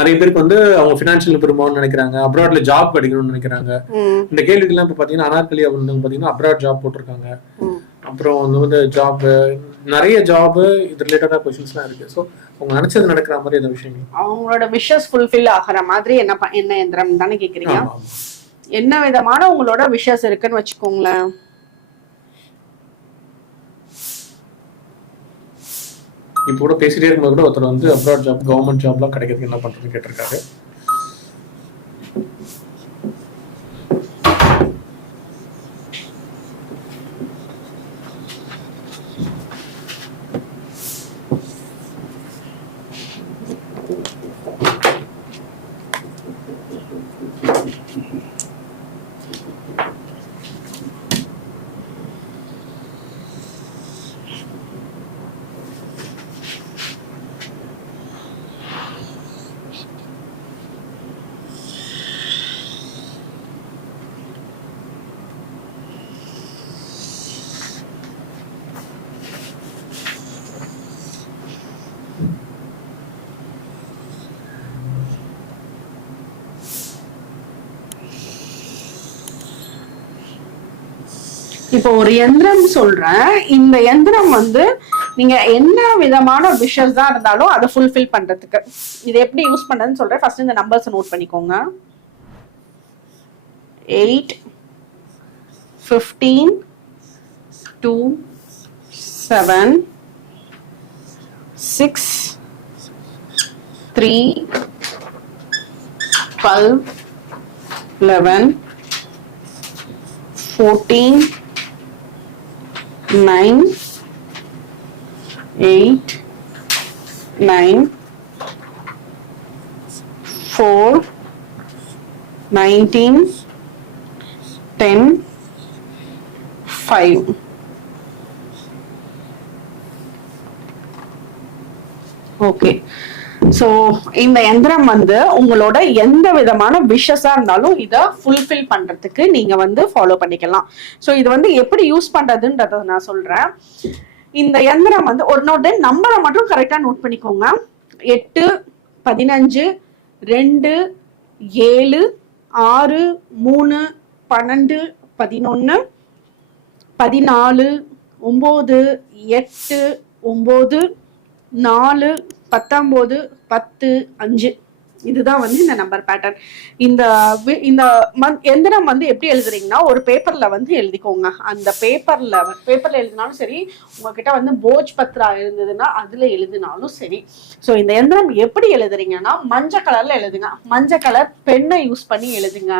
நிறைய பேருக்கு வந்து அவங்க பினான்சியல் இம்ப்ரூவ் நினைக்கிறாங்க. அப்ராட்ல ஜாப் கிடைக்கணும்னு நினைக்கிறாங்க. இந்த கேள்விக்கெல்லாம் இப்ப பாத்தீங்கன்னா அனார்கலி அப்படின்னு பாத்தீங்கன்னா அப்ராட் ஜாப் போட்டிருக்காங்க. அப்புறம் வந்து வந்து ஜாப் நிறைய ஜாப் இது ரிலேட்டடா கொஸ்டின்ஸ்லாம் இருக்கு. ஸோ அவங்க நினைச்சது நடக்கிற மாதிரி இந்த விஷயங்கள்? அவங்களோட விஷஸ் ஃபுல்ஃபில் ஆகிற மாதிரி என்ன என்ன எந்திரம் தானே கேக்குறீங்க. என்ன விதமான உங்களோட விஷஸ் இருக்குன்னு வச்சுக்கோங்களேன். இப்போ கூட பேசிட்டே இருக்கும்போது கூட ஒருத்தர் வந்து அப்ராட் ஜாப் கவர்மெண்ட் ஜாப்லாம் கிடைக்கிறதுக்கு என்ன பண்றதுன்னு கேட்டிருக்காரு. இப்போ ஒரு எந்திரம் சொல்றேன். இந்த எந்திரம் வந்து நீங்க என்ன விதமான விஷஸ் தான் இருந்தாலும் அதை ஃபுல்ஃபில் பண்றதுக்கு. இது எப்படி யூஸ் பண்றதுன்னு சொல்றேன். ஃபர்ஸ்ட் இந்த நம்பர்ஸ் நோட் பண்ணிக்கோங்க. Eight fifteen two seven six three twelve eleven fourteen 9 8 9 4 19 10 5 okay. So இந்த எந்திரம் வந்து உங்களோட எந்த விதமான விஷஸா இருந்தாலும் இதை ஃபுல்ஃபில் பண்றதுக்கு நீங்க வந்து ஃபாலோ பண்ணிக்கலாம். ஸோ இது வந்து எப்படி யூஸ் பண்றதுன்றத நான் சொல்றேன். இந்த எந்திரம் வந்து ஒரு நோட்டு நம்பரை மட்டும் கரெக்டா நோட் பண்ணிக்கோங்க. எட்டு பதினஞ்சு ரெண்டு ஏழு ஆறு மூணு பன்னெண்டு பதினொன்று பதினாலு ஒம்பது எட்டு ஒம்பது நாலு பத்தொம்போது பத்து அஞ்சு. இதுதான் வந்து இந்த நம்பர் பேட்டர்ன் இந்த வி- இந்த மந்த் எந்திரம் வந்து எப்படி எழுதுறீங்கன்னா ஒரு பேப்பர்ல வந்து எழுதிக்கோங்க. அந்த பேப்பர்ல பேப்பர்ல எழுதினாலும் சரி உங்ககிட்ட வந்து போஜ் பத்ரா இருந்ததுன்னா அதுல எழுதினாலும் சரி. ஸோ இந்த எந்திரம் எப்படி எழுதுறீங்கன்னா மஞ்சள் கலர்ல எழுதுங்க. மஞ்சள் கலர் பெண்ணை யூஸ் பண்ணி எழுதுங்க.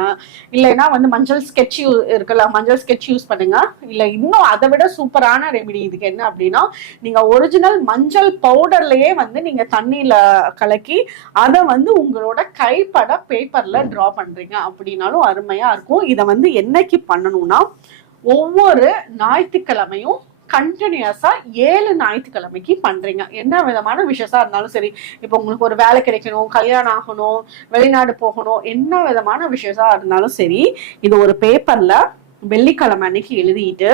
இல்லைன்னா வந்து மஞ்சள் ஸ்கெட்ச் இருக்குல்ல மஞ்சள் ஸ்கெட்ச் யூஸ் பண்ணுங்க. இல்ல இன்னும் அதை விட சூப்பரான ரெமிடி இதுக்கு என்ன அப்படின்னா நீங்க ஒரிஜினல் மஞ்சள் பவுடர்லயே வந்து நீங்க தண்ணியில கலக்கி அதை வந்து உங்களோட கைப்பட பேப்பர்ல ட்ரா பண்றீங்க. அப்படின்னாலும் அருமையா இருக்கும். இதை வந்து என்னைக்கு பண்ணணும்னா ஒவ்வொரு ஞாயிற்றுக்கிழமையும் கண்டினியூஸா ஏழு ஞாயிற்றுக்கிழமைக்கு பண்றீங்க. என்ன விதமான விஷயத்தா இருந்தாலும் சரி இப்போ உங்களுக்கு ஒரு வேலை கிடைக்கணும் கல்யாணம் ஆகணும் வெளிநாடு போகணும் என்ன விதமான விஷயத்தா இருந்தாலும் சரி இது ஒரு பேப்பர்ல வெள்ளிக்கிழமை அன்னைக்கு எழுதிட்டு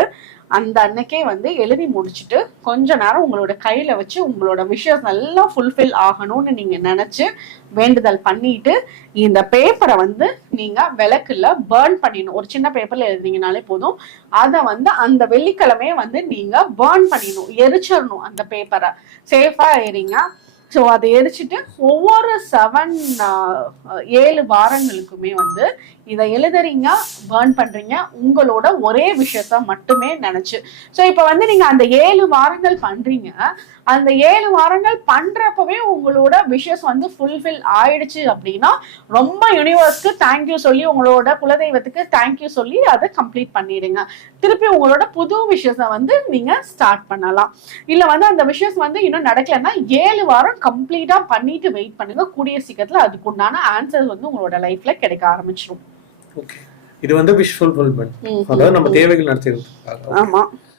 அந்த அன்னைக்கே வந்து எழுதி முடிச்சுட்டு கொஞ்ச நேரம் உங்களோட கையில வச்சு உங்களோட விஷயம் நல்லா ஃபுல்ஃபில் ஆகணும்னு நீங்க நினைச்சு வேண்டுதல் பண்ணிட்டு இந்த பேப்பரை வந்து நீங்க விளக்குல பேர்ன் பண்ணிடணும். ஒரு சின்ன பேப்பர்ல எழுதினீங்கனாலே போதும். அதை வந்து அந்த வெள்ளிக்கிழமையே வந்து நீங்க பேர்ன் பண்ணிடணும் எரிச்சிடணும் அந்த பேப்பரை சேஃபா எறிங்க ஸோ அதை எரிச்சிட்டு ஒவ்வொரு செவன் ஏழு வாரங்களுக்குமே வந்து இதை எழுதுறீங்க பேர்ன் பண்றீங்க உங்களோட ஒரே விஷயத்த மட்டுமே நினைச்சு. ஸோ இப்போ வந்து நீங்க அந்த ஏழு வாரங்கள் பண்றீங்க. அந்த ஏழு வாரங்கள் பண்றப்பவே உங்களோட விஷஸ் வந்து ஃபுல்ஃபில் ஆயிடுச்சு அப்படின்னா ரொம்ப யூனிவர்ஸ்க்கு தேங்க்யூ சொல்லி உங்களோட குலதெய்வத்துக்கு தேங்க்யூ சொல்லி அதை கம்ப்ளீட் பண்ணிடுங்க. திருப்பி உங்களோட புது விஷயத்தை வந்து நீங்க ஸ்டார்ட் பண்ணலாம். இல்லை வந்து அந்த விஷஸ் வந்து இன்னும் நடக்கலைன்னா ஏழு வாரம் கம்ப்ளீட்டா பண்ணிட்டு வெயிட் பண்ணுங்க. கூடிய சீக்கிரத்துல அதுக்குண்டான ஆன்சர் வந்து உங்களோட லைஃப்ல கிடைக்க ஆரம்பிச்சிடும் ஓகே இது வந்து விஷ் ஃபுல்ஃபில்மெண்ட் அதாவது நம்ம தேவைகள் நடத்திடுறதுக்காக ஆமா.